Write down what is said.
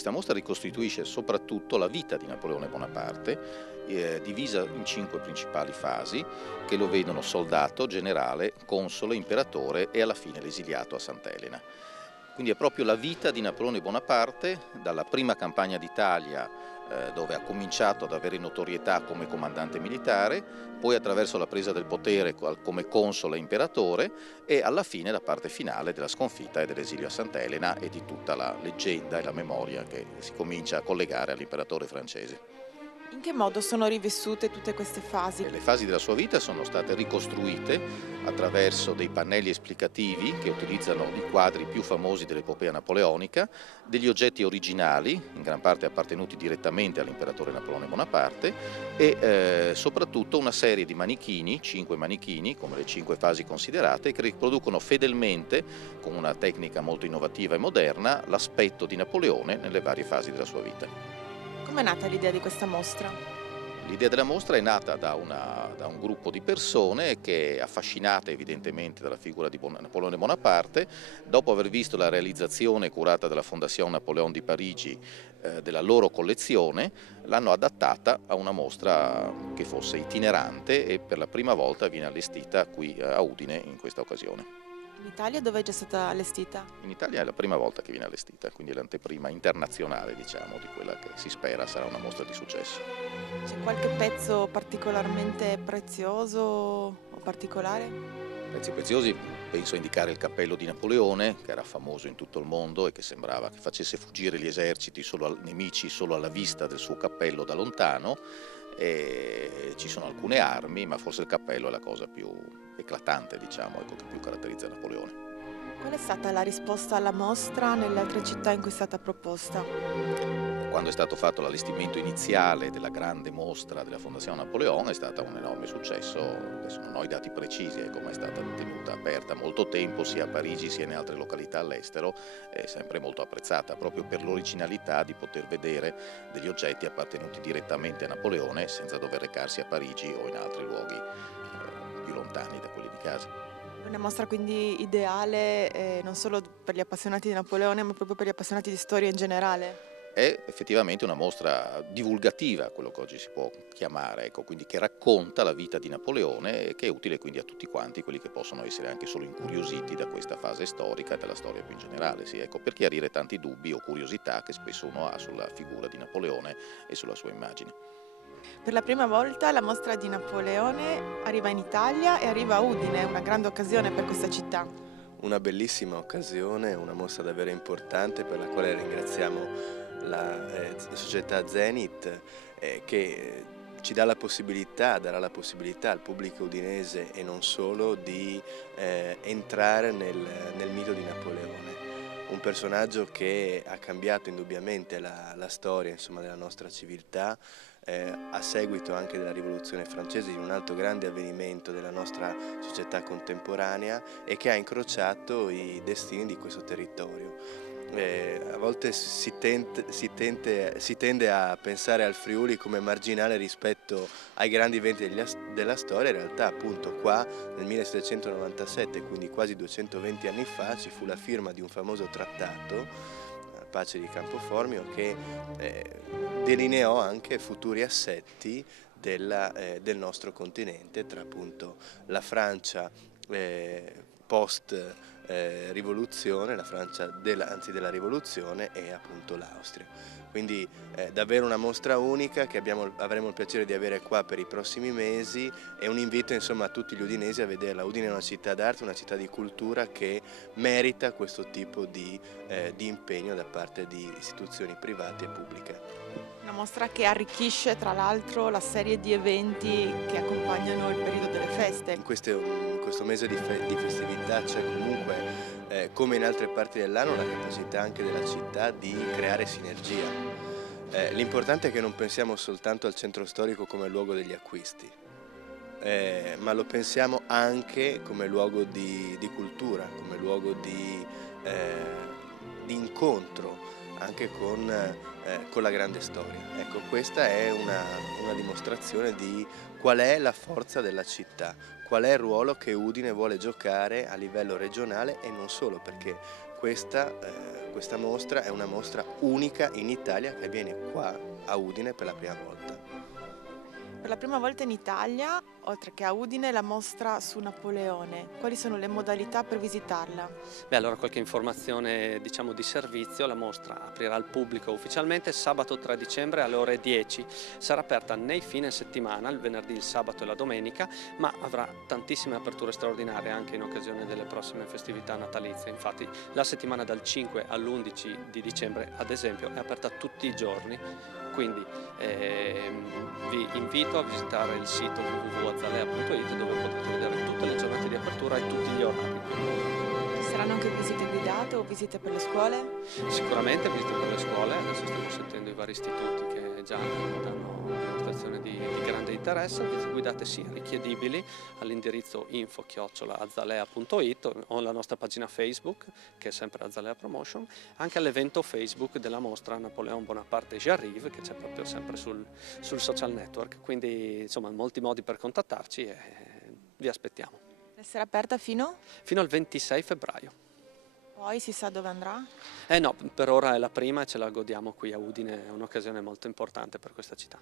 Questa mostra ricostituisce soprattutto la vita di Napoleone Bonaparte, divisa in 5 principali fasi che lo vedono soldato, generale, console, imperatore e alla fine l'esiliato a Sant'Elena. Quindi è proprio la vita di Napoleone Bonaparte, dalla prima campagna d'Italia dove ha cominciato ad avere notorietà come comandante militare, poi attraverso la presa del potere come console e imperatore e alla fine la parte finale della sconfitta e dell'esilio a Sant'Elena e di tutta la leggenda e la memoria che si comincia a collegare all'imperatore francese. In che modo sono rivissute tutte queste fasi? Le fasi della sua vita sono state ricostruite attraverso dei pannelli esplicativi che utilizzano i quadri più famosi dell'epopea napoleonica, degli oggetti originali, in gran parte appartenuti direttamente all'imperatore Napoleone Bonaparte, e soprattutto una serie di manichini, 5 manichini, come le 5 fasi considerate, che riproducono fedelmente, con una tecnica molto innovativa e moderna, l'aspetto di Napoleone nelle varie fasi della sua vita. Com'è nata l'idea di questa mostra? L'idea della mostra è nata da un gruppo di persone che, affascinate evidentemente dalla figura di Napoleone Bonaparte, dopo aver visto la realizzazione curata dalla Fondation Napoléon di Parigi della loro collezione, l'hanno adattata a una mostra che fosse itinerante e per la prima volta viene allestita qui a Udine in questa occasione. In Italia dove è già stata allestita? In Italia è la prima volta che viene allestita, quindi è l'anteprima internazionale, diciamo, di quella che si spera sarà una mostra di successo. C'è qualche pezzo particolarmente prezioso o particolare? Pezzi preziosi, penso a indicare il cappello di Napoleone, che era famoso in tutto il mondo e che sembrava che facesse fuggire gli eserciti nemici solo alla vista del suo cappello da lontano. E ci sono alcune armi, ma forse il cappello è la cosa più eclatante, diciamo, ecco, che più caratterizza Napoleone. Qual è stata la risposta alla mostra nelle altre città in cui è stata proposta? Quando è stato fatto l'allestimento iniziale della grande mostra della Fondazione Napoleon è stata un enorme successo. Adesso non ho i dati precisi, come è stata tenuta aperta molto tempo sia a Parigi sia in altre località all'estero, è sempre molto apprezzata proprio per l'originalità di poter vedere degli oggetti appartenuti direttamente a Napoleone senza dover recarsi a Parigi o in altri luoghi più lontani da quelli di casa. Una mostra quindi ideale non solo per gli appassionati di Napoleone ma proprio per gli appassionati di storia in generale? È effettivamente una mostra divulgativa, quello che oggi si può chiamare, ecco, quindi che racconta la vita di Napoleone e che è utile quindi a tutti quanti, quelli che possono essere anche solo incuriositi da questa fase storica e della storia più in generale, sì, ecco, per chiarire tanti dubbi o curiosità che spesso uno ha sulla figura di Napoleone e sulla sua immagine. Per la prima volta la mostra di Napoleone arriva in Italia e arriva a Udine, una grande occasione per questa città. Una bellissima occasione, una mostra davvero importante per la quale ringraziamo la società Zenit che ci dà la possibilità, darà la possibilità al pubblico udinese e non solo di entrare nel mito di Napoleone. Un personaggio che ha cambiato indubbiamente la storia, insomma, della nostra civiltà, a seguito anche della rivoluzione francese, di un altro grande avvenimento della nostra società contemporanea e che ha incrociato i destini di questo territorio. A volte si tende a pensare al Friuli come marginale rispetto ai grandi eventi della storia. In realtà appunto qua nel 1797, quindi quasi 220 anni fa, ci fu la firma di un famoso trattato, la pace di Campoformio, che delineò anche futuri assetti del nostro continente, tra appunto la Francia post rivoluzione, la Francia della rivoluzione e appunto l'Austria. Quindi davvero una mostra unica che avremo il piacere di avere qua per i prossimi mesi e un invito insomma a tutti gli udinesi a vederla. Udine è una città d'arte, una città di cultura che merita questo tipo di impegno da parte di istituzioni private e pubbliche. Una mostra che arricchisce tra l'altro la serie di eventi che accompagnano il periodo delle feste. In questo mese di festività c'è comunque, come in altre parti dell'anno, la capacità anche della città di creare sinergia. L'importante è che non pensiamo soltanto al centro storico come luogo degli acquisti, ma lo pensiamo anche come luogo di cultura, come luogo di incontro anche con la grande storia. Ecco, questa è una dimostrazione di qual è la forza della città, qual è il ruolo che Udine vuole giocare a livello regionale e non solo, perché questa mostra è una mostra unica in Italia che avviene qua a Udine per la prima volta. Per la prima volta in Italia, oltre che a Udine, la mostra su Napoleone. Quali sono le modalità per visitarla? Beh, allora qualche informazione diciamo di servizio: la mostra aprirà al pubblico ufficialmente sabato 3 dicembre alle ore 10, sarà aperta nei fine settimana, il venerdì, il sabato e la domenica, ma avrà tantissime aperture straordinarie anche in occasione delle prossime festività natalizie. Infatti la settimana dal 5 all'11 di dicembre ad esempio è aperta tutti i giorni, quindi vi invito a visitare il sito www.azalea.it dove potrete vedere tutte le giornate di apertura e tutti gli orari. Ci saranno anche visite guidate o visite per le scuole? Sicuramente visite per le scuole, adesso stiamo sentendo i vari istituti che già danno dimostrazione di grande interesse. Visite guidate sì, richiedibili all'indirizzo info@azalea.it o alla nostra pagina Facebook, che è sempre Azalea Promotion, anche all'evento Facebook della mostra Napoléon Bonaparte J'arrive, che c'è proprio sempre sul social network, quindi insomma molti modi per contattarci e vi aspettiamo. Sarà aperta fino? Fino al 26 febbraio. Poi si sa dove andrà? No, per ora è la prima e ce la godiamo qui a Udine, è un'occasione molto importante per questa città.